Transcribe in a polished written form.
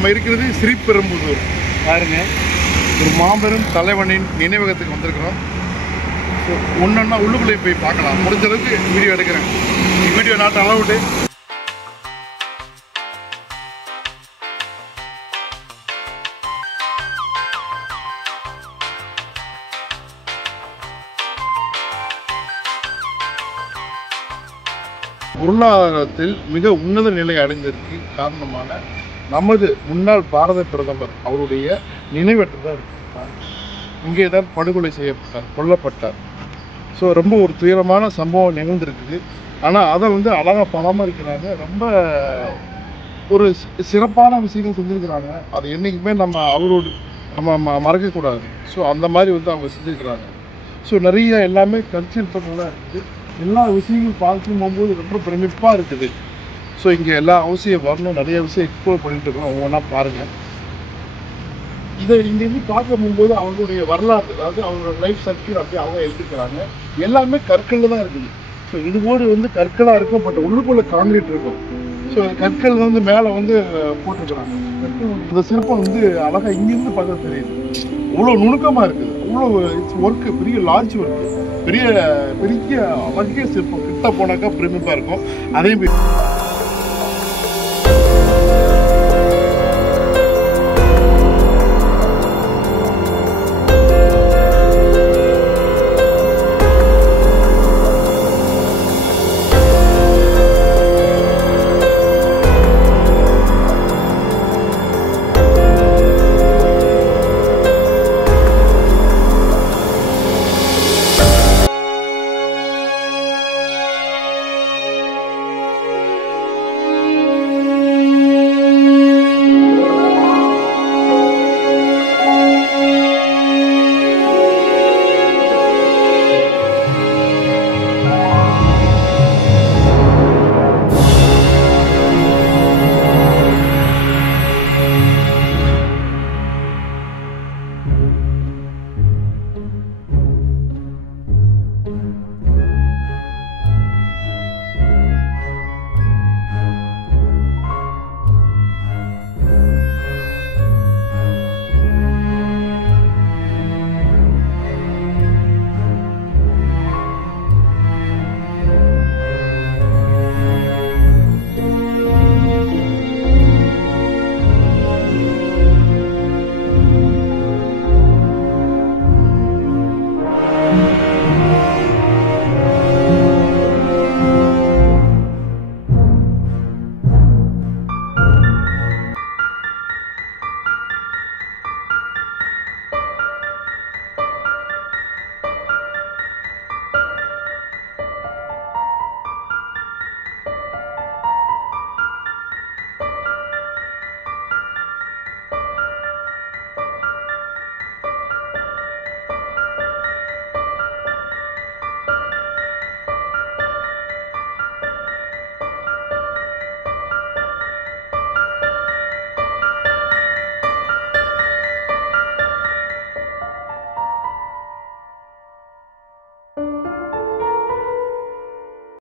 நம்ம இருக்கிறது ஸ்ரீபெரும்புதூர் பாருங்க. ஒரு மாபெரும் தலைவனின் நினைவகத்துக்கு வந்திருக்கிறோம். ஸோ ஒன்றா உள்ளுக்குள்ளே போய் பார்க்கலாம். முடிஞ்ச அளவுக்கு வீடியோ எடுக்கிறேன். Video not allowed. பொருளாதாரத்தில் மிக உன்னத நிலை அடைந்ததற்கு காரணமான நமது முன்னாள் பாரத பிரதமர் அவருடைய நினைவற்று தான் இருக்கு. இங்கே தான் படுகொலை செய்யப்பட்டார், கொல்லப்பட்டார். ஸோ ரொம்ப ஒரு துயரமான சம்பவம் நிகழ்ந்திருக்குது. ஆனால் அதை வந்து அழகாக பராமரிக்கிறாங்க. ரொம்ப ஒரு சிறப்பான விஷயங்கள் செஞ்சுருக்கிறாங்க. அது என்றைக்குமே அவரோடு நம்ம மறக்கக்கூடாது. ஸோ அந்த மாதிரி வந்து அவங்க செஞ்சுருக்கிறாங்க. ஸோ நிறைய எல்லாமே கல்ச்சர் இருக்குது. எல்லா விஷயங்களும் பார்க்கும் போகும்போது ரொம்ப பிரமிப்பாக இருக்குது. ஸோ இங்கே எல்லா அவசியம் வரணும். நிறைய விஷயம் எக்ஸ்ப்ளோர் பண்ணிட்டு இருக்கோம். ஒவ்வொன்றா பாருங்கள். இதை இங்கேருந்து பார்க்க போகும்போது அவங்களுடைய வரலாறு, அதாவது அவங்களோட லைஃப் சர்க்கிள் அப்படியே அவங்க எழுதிக்கிறாங்க. எல்லாமே கற்களில் தான் இருக்குது. ஸோ இது போது வந்து கற்களாக இருக்கும், பட் உள்ளுக்குள்ள காங்கிரீட் இருக்கும். ஸோ கற்கள் வந்து மேலே வந்து போட்டுருக்குறாங்க. இந்த சிற்பம் வந்து அழகாக இங்கேருந்து பார்க்க தெரியுது. அவ்வளோ நுணுக்கமாக இருக்குது. அவ்வளோ ஒர்க்கு, பெரிய லார்ஜ் ஒர்க்கு, பெரிய பெரிய அழகிய சிற்பம். கிட்ட போனாக்கா பிரமிப்பாக இருக்கும். அதே